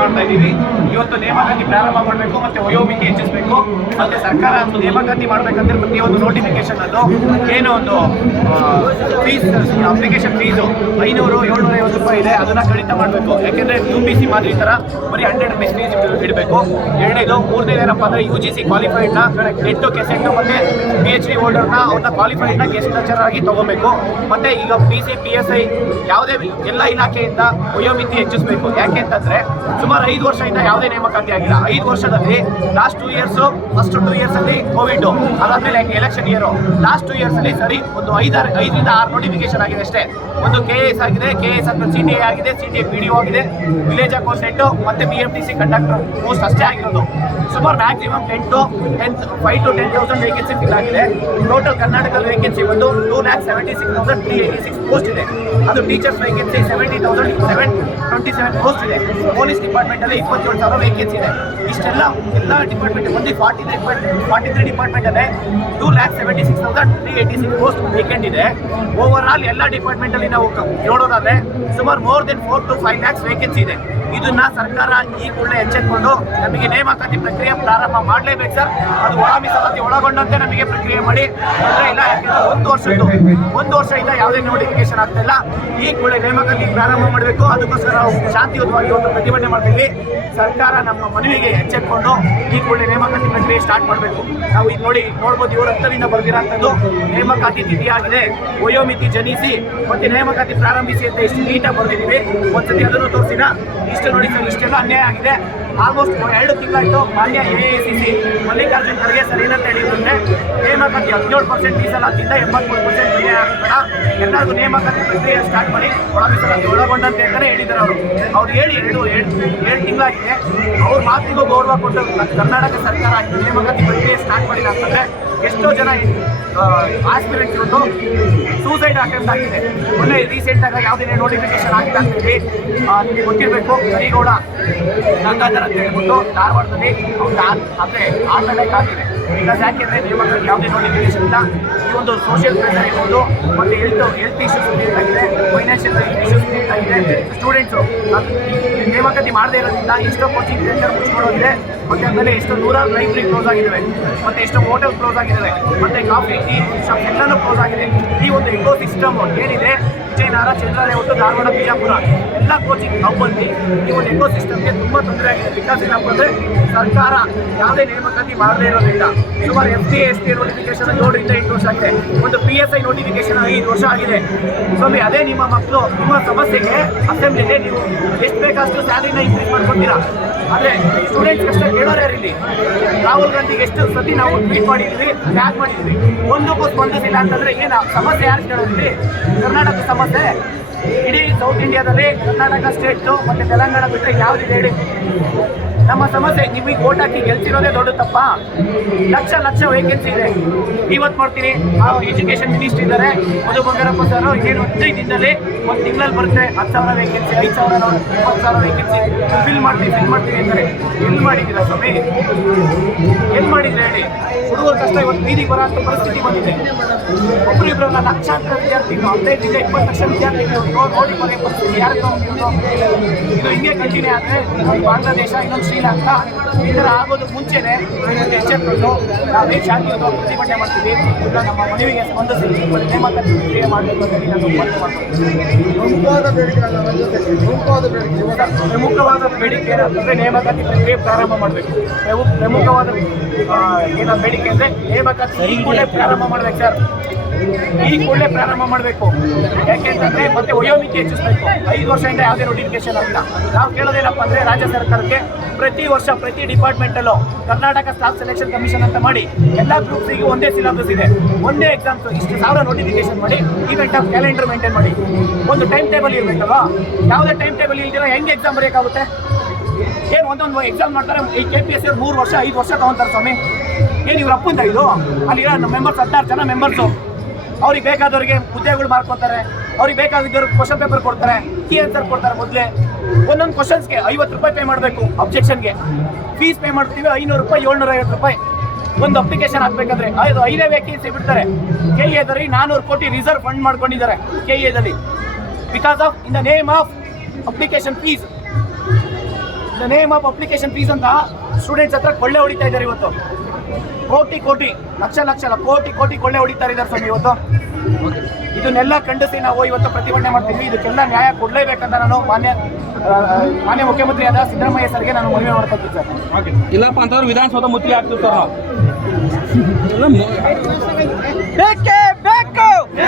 ಮಾಡ್ತಾ ಇದ್ದೀವಿ. ಇವತ್ತು ನೇಮಕಾತಿ ಪ್ರಾರಂಭ ಮಾಡಬೇಕು, ಮತ್ತೆ ವಯೋಮಿತಿ ಹೆಚ್ಚಿಸಬೇಕು, ಮತ್ತೆ ಸರ್ಕಾರ ನೇಮಕಾತಿ ಮಾಡಬೇಕಂದ್ರೆ ಪ್ರತಿಯೊಂದು ನೋಟಿಫಿಕೇಶನ್ ಅಲ್ಲೂ ಏನೋ ಒಂದು ಫೀಸ್, ಅಪ್ಲಿಕೇಶನ್ ಫೀಸು 500-750 ರೂಪಾಯಿ ಇದೆ, ಅದನ್ನ ಕಡಿತ ಮಾಡಬೇಕು. ಯಾಕೆಂದ್ರೆ UPC ಮಾದರಿ ತರ ಬರೀ 100 ರೂಪೀಸ್ ಫೀಸ್ ಇಡಬೇಕು. ಎರಡನೇದು, ಮೂರನೇದು ಏನಪ್ಪ ಅಂದ್ರೆ UGC ಕ್ವಾಲಿಫೈಡ್ನ ನೆಟ್ಟು ಕೆಸೆಟ್ಟು ಮತ್ತೆ PhD ಹೋಲ್ಡರ್ನ ಅವ್ರನ್ನ ಕ್ವಾಲಿಫೈಡ್ನ ಗೆಸ್ಟ್ ಲೆಕ್ಚರರ್ ಆಗಿ ತಗೋಬೇಕು. ಮತ್ತೆ ಈಗ PC PSI ಯಾವುದೇ ಎಲ್ಲ ಇಲಾಖೆಯಿಂದ ವಯೋಮಿತಿ ಹೆಚ್ಚಿಸಬೇಕು. ಯಾಕೆ ಅಂತಂದ್ರೆ ಸುಮಾರು 5 ವರ್ಷದಿಂದ ಯಾವುದೇ ನೇಮಕಾತಿ ಆಗಿಲ್ಲ. 5 ವರ್ಷದಲ್ಲಿ ಲಾಸ್ಟ್ 2 ಇಯರ್ಸ್, ಫಸ್ಟ್ 2 ಇಯರ್ಸ್ ಅಲ್ಲಿ ಕೋವಿಡ್, ಅದಾದ್ಮೇಲೆ ಎಲೆಕ್ಷನ್ ಇಯರ್, ಲಾಸ್ಟ್ 2 ಇಯರ್ಸ್ ಅಲ್ಲಿ ಸರಿ ಒಂದು 5ರಿಂದ 6 ನೋಟಿಫಿಕೇಶನ್ ಆಗಿದೆ ಅಷ್ಟೇ. ಒಂದು KS ಆಗಿದೆ, KS ಅಂತ CTA ಆಗಿದೆ, CTA PDO ಆಗಿದೆ, ವಿಲೇಜ್ ಅಕೌಂಟೆಂಟ್ ಮತ್ತೆ BMTC ಕಂಡಕ್ಟರ್ ಪೋಸ್ಟ್ ಅಷ್ಟೇ ಆಗಿರೋದು. ಸುಮಾರು ಮ್ಯಾಕ್ಸಿಮಮ್ 5 to 10,000 ವೇಕೆನ್ಸಿ ಫಿಲ್ ಆಗಿದೆ. ಟೋಟಲ್ ಕರ್ನಾಟಕದ ವೇಕೆನ್ಸಿ ಒಂದು 2,76,386 ಪೋಸ್ಟ್ ಇದೆ. ಅದು ಟೀಚರ್ಸ್ ವೇಕೆನ್ಸಿ 70,727 ಪೋಸ್ಟ್ ಇದೆ. ಪೊಲೀಸ್ ಡಿಪಾರ್ಟ್ಮೆಂಟ್ ಅಲ್ಲಿ 27,000 ವೇಕೆನ್ಸಿ ಇದೆ. ಇಷ್ಟೆಲ್ಲ ಎಲ್ಲ ಡಿಪಾರ್ಟ್ಮೆಂಟ್ ಒಂದು 43 ಡಿಪಾರ್ಟ್ಮೆಂಟ್ ಅಲ್ಲೇ 2,76,386 ಪೋಸ್ಟ್ ವೇಕೆಂಟ್ ಇದೆ. ಓವರ್ ಆಲ್ ಎಲ್ಲ ಡಿಪಾರ್ಟ್ಮೆಂಟ್ ಅಲ್ಲಿ ನಾವು ನೋಡೋದಾದ್ರೆ ಸುಮಾರು more than 4 to 5 lakhs vacancy ಇದೆ. ಇದನ್ನ ಸರ್ಕಾರ ಈ ಕೂಡಲೇ ಎಚ್ಚೆತ್ಕೊಂಡು ನಮಗೆ ನೇಮಕಾತಿ ಪ್ರಕ್ರಿಯೆ ಪ್ರಾರಂಭ ಮಾಡಲೇಬೇಕು ಸರ್. ಅದು ಒಳ ಮೀಸಲಾತಿ ಒಳಗೊಂಡಂತೆ ನಮಗೆ ಪ್ರಕ್ರಿಯೆ ಮಾಡಿ ತೊಂದರೆ ಇಲ್ಲ. ಯಾಕೆಂದ್ರೆ 1 ವರ್ಷದಿಂದ ಯಾವುದೇ ನೋಟಿಫಿಕೇಶನ್ ಆಗ್ತಾ ಇಲ್ಲ. ಈ ಕೂಡಲೇ ನೇಮಕಾತಿ ಪ್ರಾರಂಭ ಮಾಡಬೇಕು. ಅದಕ್ಕೋಸ್ಕರ ನಾವು ಶಾಂತಿಯುತವಾಗಿ ಒಂದು ಪ್ರತಿಭಟನೆ ಮಾಡ್ತೀವಿ. ಸರ್ಕಾರ ನಮ್ಮ ಮನವಿಗೆ ಎಚ್ಚೆತ್ಕೊಂಡು ಈ ಕೂಡಲೇ ನೇಮಕಾತಿ ಪ್ರಕ್ರಿಯೆ ಸ್ಟಾರ್ಟ್ ಮಾಡಬೇಕು. ನಾವು ಇದು ನೋಡ್ಬೋದು, ಇವರು ಹತ್ತರಿಂದ ಬರೆದಿರೋಂಥದ್ದು ನೇಮಕಾತಿ ತಿಥಿಯಾಗಿದೆ, ವಯೋಮಿತಿ ಜನಿಸಿ ಮತ್ತೆ ನೇಮಕಾತಿ ಪ್ರಾರಂಭಿಸಿ ಅಂತ ಇಷ್ಟು ನೀಟಾಗಿ ಬರೆದಿದ್ದೀವಿ. ಒಂದ್ಸತಿ ಅದನ್ನು ತೋರಿಸಿನ ಇಷ್ಟು ನೋಡಿ ಸರ್, ಇಷ್ಟೆಲ್ಲ ಅನ್ಯಾಯ ಆಗಿದೆ. ಆಲ್ಮೋಸ್ಟ್ 2 ತಿಂಗಳಾಯಿತು. ಮಾನ್ಯ AICC ಮಲ್ಲಿಕಾರ್ಜುನ್ ಖರ್ಗೆ ಸರ್ ಏನಂತ ಹೇಳಿದ್ರೆ ನೇಮಕಾತಿ 17% ಮೀಸಲಾತಿಯಿಂದ 83% ಅನ್ಯಾಯ ಆಗಬೇಡ, ಎಲ್ಲರಿಗೂ ನೇಮಕಾತಿ ಪ್ರಕ್ರಿಯೆ ಸ್ಟಾರ್ಟ್ ಮಾಡಿ ಒಳ ಮೀಸಲಾತಿ ಒಳಗೊಂಡಂತೆ ಅಂತಲೇ ಹೇಳಿದ್ದಾರೆ. ಅವ್ರು ಹೇಳಿ 2 ತಿಂಗಳಾಗಿದೆ. ಅವ್ರ ಮಾತಿಗೂ ಗೌರವ ಕೊಟ್ಟು ಕರ್ನಾಟಕ ಸರ್ಕಾರ ನೇಮಕಾತಿ ಪ್ರಕ್ರಿಯೆ ಸ್ಟಾರ್ಟ್ ಮಾಡಿಲ್ಲ ಅಂತಂದರೆ ಎಷ್ಟೋ ಜನ ಆಸ್ಪಿರೆಂಟ್ಸ್ ಇವತ್ತು ಸೂಸೈಡ್ ಅಟೆಂಪ್ಟ್ ಆಗಿದೆ. ಮೊನ್ನೆ ರೀಸೆಂಟಾಗಿ ಯಾವುದೇ ನೋಟಿಫಿಕೇಶನ್ ಆಗಿಲ್ಲ ಅಂತೇಳಿ ನಿಮಗೆ ಗೊತ್ತಿರಬೇಕು. ಕರಿಗೌಡ ಗಂಗಾಧರ್ ಅಂತ ಹೇಳ್ಬಿಟ್ಟು ಧಾರವಾಡದಲ್ಲಿ ಅಂದರೆ ಹಾರ್ಟ್ ಅಟ್ಯಾಕ್ ಆಗಿದೆ. ಬಿಕಾಸ್ ಯಾಕೆಂದರೆ ನೇಮಕಾತಿ ಯಾವುದೇ ನೋಟಿಫಿಕೇಶನ್ ಇಲ್ಲ. ಈ ಒಂದು ಸೋಷಿಯಲ್ ಪ್ರೆಷರ್ ಇರ್ಬೋದು, ಮತ್ತು ಹೆಲ್ತ್ ಇಶ್ಯೂಸ್ ಕ್ರಿಯೇಟ್ ಆಗಿದೆ, ಫೈನಾನ್ಷಿಯಲ್ ಇಶ್ಯೂಸ್ ಕ್ರಿಯೇಟ್ ಆಗಿದೆ. ಸ್ಟೂಡೆಂಟ್ಸು ನೇಮಕಾತಿ ಮಾಡದೇ ಇರೋದ್ರಿಂದ ಎಷ್ಟೋ ಕೋಚಿಂಗ್ ಸೆಂಟರ್ ಮುಚ್ಕೊಳ್ಳೋದಿದೆ, ಮತ್ತು ಆಮೇಲೆ ಎಷ್ಟೋ 100 ಲೈಬ್ರರಿ ಕ್ಲೋಸ್ ಆಗಿದ್ದಾವೆ, ಮತ್ತು ಎಷ್ಟೋ ಹೋಟೆಲ್ ಕ್ಲೋಸ್ ಆಗಿದ್ದಾವೆ, ಮತ್ತು ಕಾಫಿ ಟೀ ಶಾಪ್ ಎಲ್ಲನೂ ಕ್ಲೋಸ್ ಆಗಿದೆ. ಈ ಒಂದು ಎಕೋ ಸಿಸ್ಟಮ್ ಏನಿದೆ ವಿಜಯನಗರ, ಚಂದ್ರಲೇಔಟು, ಧಾರವಾಡ, ಬಿಜಾಪುರ ಎಲ್ಲ ಕೋಚಿಂಗ್ ಹಬ್ಬಲ್ಲಿ ಈ ಒಂದು ಎಕೋ ಸಿಸ್ಟಮ್ಗೆ ತುಂಬ ತೊಂದರೆ ಆಗಿದೆ. ಬಿಕಾಸ್ ಏನಪ್ಪ ಅಂದರೆ ಸರ್ಕಾರ ಯಾವುದೇ ನೇಮಕಾತಿ ಮಾಡದೇ ಇರೋದ್ರಿಂದ ಸುಮಾರು FD ST ನೋಟಿಫಿಕೇಶನ್ 7ರಿಂದ 8 ವರ್ಷ ಆಗಿದೆ. ಒಂದು PSI ನೋಟಿಫಿಕೇಶನ್ 5 ವರ್ಷ ಆಗಿದೆ. ಸ್ವಾಮಿ, ಅದೇ ನಿಮ್ಮ ಮಕ್ಕಳು ನಿಮ್ಮ ಸಮಸ್ಯೆಗೆ ಅಸೆಂಬ್ಲಿಗೆ ನೀವು ಎಷ್ಟು ಬೇಕಷ್ಟು ಸ್ಯಾಲರಿನ ಇನ್ಕ್ರೀಸ್ ಮಾಡ್ಕೊತೀರಾ. ಆದರೆ ಸ್ಟೂಡೆಂಟ್ಸ್ ಕಷ್ಟ ಕೇಳೋರು ಯಾರಿಲ್ಲಿ? ರಾಹುಲ್ ಗಾಂಧಿಗೆ ಎಷ್ಟು ಸತಿ ನಾವು ಟ್ವೀಟ್ ಮಾಡಿದ್ವಿ, ಟ್ಯಾಗ್ ಮಾಡಿದ್ವಿ, ಒಂದಕ್ಕೂ ಸ್ಪಂದಿಸಿಲ್ಲ ಅಂತಂದರೆ ಏನು ಸಮಸ್ಯೆ ಯಾರು ಕೇಳೋದಿಲ್ಲ? ಕರ್ನಾಟಕ ಸಮಸ್ಯೆ ಇಡೀ ಸೌತ್ ಇಂಡಿಯಾದಲ್ಲಿ ಕರ್ನಾಟಕ ಸ್ಟೇಟು ಮತ್ತು ತೆಲಂಗಾಣ ಬಿಟ್ಟರೆ ಯಾವುದಿದೆ ಹೇಳಿ? ನಮ್ಮ ಸಮಸ್ಯೆ ನಿಮಗೆ ಓಟ್ ಹಾಕಿ ಗೆಲ್ಸಿರೋದೇ ದೊಡ್ಡ ತಪ್ಪ. ಲಕ್ಷ ವೇಕೆನ್ಸಿ ಇದೆ. ಇವತ್ತು ಮಾಡ್ತೀನಿ, ಎಜುಕೇಷನ್ ಮಿನಿಸ್ಟರ್ ಇದ್ದಾರೆ ಮಧು ಬಂಗಾರಪ್ಪ ಸರ್, ಏನು 15 ದಿನದಲ್ಲಿ 1 ತಿಂಗಳಲ್ಲಿ ಬರುತ್ತೆ 10,000 ವೇಕೆನ್ಸಿ, 5,000 20,000 ವೇಕೆನ್ಸಿ ಫಿಲ್ ಮಾಡ್ತೀವಿ ಅಂತಾರೆ. ಎಲ್ಲಿ ಮಾಡಿದ್ದೀರಾ ಸ್ವಾಮಿ? ಎಲ್ಲಿ ಮಾಡಿದ್ರೆ ಹೇಳಿ? ಹುಡುಗರು ಕಷ್ಟ ಇವತ್ತು ಬೀದಿಗೆ ಬರೋ ಅಂಥ ಪರಿಸ್ಥಿತಿ ಬಂದಿದೆ. ಒಬ್ಬರಿಬ್ಬರನ್ನ ಲಕ್ಷಾಂತರ ವಿದ್ಯಾರ್ಥಿಗಳು, 15ರಿಂದ 20 ಲಕ್ಷ ವಿದ್ಯಾರ್ಥಿಗಳು ನೋಡಿ ಮನೆ ಪರಿಸ್ಥಿತಿ ಯಾರು ತಗೊಂಡಿರೋದು? ಇದು ಹಿಂಗೆ ಕಂಟಿನ್ಯೂ ಆದರೆ ಬಾಂಗ್ಲಾದೇಶ, ಇನ್ನೊಂದು ಶ್ರೀಲಂಕಾ ಈ ಥರ ಆಗೋದಕ್ಕೆ ಮುಂಚೆನೇ ಎಚ್ಚೆತ್ಕೊಂಡು ನಾವೇ ಶಾಂತಿಯುತ ಪ್ರತಿಭಟನೆ ಮಾಡ್ತೀವಿ. ಈಗ ನಮ್ಮ ಮನವಿಗೆ ಸ್ಪಂದಿಸಿ ನೇಮಕಾತಿ ಪ್ರಕ್ರಿಯೆ ಮಾಡಬೇಕು ಅಂತ ನಾನು ಮನವಿ ಮಾಡ್ತೀನಿ. ಪ್ರಮುಖವಾದ ಬೇಡಿಕೆ ಏನಂತಂದರೆ ನೇಮಕಾತಿ ಪ್ರಕ್ರಿಯೆ ಪ್ರಾರಂಭ ಮಾಡಬೇಕು. ಪ್ರಮುಖವಾದ ಏನೋ ಬೇಡಿಕೆ ಅಂದರೆ ನೇಮಕಾತಿ ಈ ಕೂಡಲೇ ಪ್ರಾರಂಭ ಮಾಡಬೇಕು ಸರ್, ಈ ಕೂಡಲೇ ಪ್ರಾರಂಭ ಮಾಡಬೇಕು. ಯಾಕೆಂತಂದರೆ ಮತ್ತೆ ವಯೋಮಿತಿ ಹೆಚ್ಚಿಸಬೇಕು. 5 ವರ್ಷದಿಂದ ಯಾವುದೇ ನೋಟಿಫಿಕೇಶನ್ ಆಗಿಲ್ಲ. ನಾವು ಕೇಳೋದೇನಪ್ಪ ಅಂದರೆ ರಾಜ್ಯ ಸರ್ಕಾರಕ್ಕೆ ಪ್ರತಿ ವರ್ಷ ಪ್ರತಿ ಡಿಪಾರ್ಟ್ಮೆಂಟಲ್ಲೂ ಕರ್ನಾಟಕ ಸ್ಟಾಫ್ ಸೆಲೆಕ್ಷನ್ ಕಮಿಷನ್ ಅಂತ ಮಾಡಿ ಎಲ್ಲ ಗ್ರೂಪ್ಸಿಗೆ ಒಂದೇ ಸಿಲೆಬಸ್ ಇದೆ, ಒಂದೇ ಎಕ್ಸಾಮ್ಸ್, ಇಷ್ಟು 1000 ನೋಟಿಫಿಕೇಶನ್ ಮಾಡಿ ಈವೆಂಟ್ ಆಫ್ ಕ್ಯಾಲೆಂಡರ್ ಮೇಂಟೈನ್ ಮಾಡಿ. ಒಂದು ಟೈಮ್ ಟೇಬಲ್ ಇರಬೇಕಲ್ವಾ? ಯಾವುದೇ ಟೈಮ್ ಟೇಬಲ್ ಇಲ್ದಿರೋ ಹೆಂಗೆ ಎಕ್ಸಾಮ್ ಬರೆಯೋಕ್ಕಾಗುತ್ತೆ? ಏನು ಒಂದೊಂದು ಎಕ್ಸಾಮ್ ಮಾಡ್ತಾರೆ. ಈ KPSC 3 ವರ್ಷ 5 ವರ್ಷ ತೊಗೊತಾರೆ ಸ್ವಾಮಿ. ಏನು ಇವ್ರು ಅಪ್ಪಂತ ಇದು? ಅಲ್ಲಿರೋ ನಮ್ಮ ಮೆಂಬರ್ಸ್ 16 ಜನ ಮೆಂಬರ್ಸು. ಅವ್ರಿಗೆ ಬೇಕಾದವ್ರಿಗೆ ಹುದ್ದೆಗಳು ಮಾಡ್ಕೊತಾರೆ, ಅವ್ರಿಗೆ ಬೇಕಾಗಿದ್ದವ್ರಿಗೆ ಕ್ವಶನ್ ಪೇಪರ್ ಕೊಡ್ತಾರೆ, ಕೀ ಆನ್ಸರ್ ಕೊಡ್ತಾರೆ. ಮೊದಲೇ ಒಂದೊಂದು ಕ್ವಶನ್ಸ್ಗೆ 50 ರೂಪಾಯಿ ಪೇ ಮಾಡಬೇಕು. ಅಬ್ಜೆಕ್ಷನ್ಗೆ ಫೀಸ್ ಪೇ ಮಾಡ್ತೀವಿ 500 ರೂಪಾಯಿ 750 ರೂಪಾಯಿ. ಒಂದು ಅಪ್ಲಿಕೇಶನ್ ಹಾಕ್ಬೇಕಂದ್ರೆ 5 ವೇಕೆನ್ಸಿ ಬಿಡ್ತಾರೆ. KA ದಲ್ಲಿ 400 ಕೋಟಿ ರಿಸರ್ವ್ ಫಂಡ್ ಮಾಡ್ಕೊಂಡಿದ್ದಾರೆ KA ದಲ್ಲಿ, because of in the name of application fees. The name of application fees ಅಂತ ಸ್ಟೂಡೆಂಟ್ಸ್ ಹತ್ರ ಕೊಳ್ಳೆ ಹೊಡಿತಾ ಇದ್ದಾರೆ ಇವತ್ತು. ಕೋಟಿ ಲಕ್ಷ ಅಲ್ಲ, ಕೋಟಿ ಕೊಳ್ಳೆ ಹೊಡಿತಾ ಇದ್ದಾರೆ ಸ್ವಾಮಿ ಇವತ್ತು. ಇದನ್ನೆಲ್ಲ ಖಂಡಿಸಿ ನಾವು ಇವತ್ತು ಪ್ರತಿಭಟನೆ ಮಾಡ್ತೀವಿ. ಇದಕ್ಕೆಲ್ಲ ನ್ಯಾಯ ಕೊಡಲೇಬೇಕಂತ ನಾನು ಮಾನ್ಯ ಮುಖ್ಯಮಂತ್ರಿಯಾದ ಸಿದ್ದರಾಮಯ್ಯ ಸರ್ಗೆ ನಾನು ಮನವಿ ಮಾಡ್ಕೊಳ್ತೀನಿ ಸರ್. ಇಲ್ಲಪ್ಪ ಅಂತಂದ್ರೆ ವಿಧಾನಸೌಧ ಮುತ್ತಿಗೆ ಹಾಕ್ತೀವಿ ಸರ್ ನಾವು.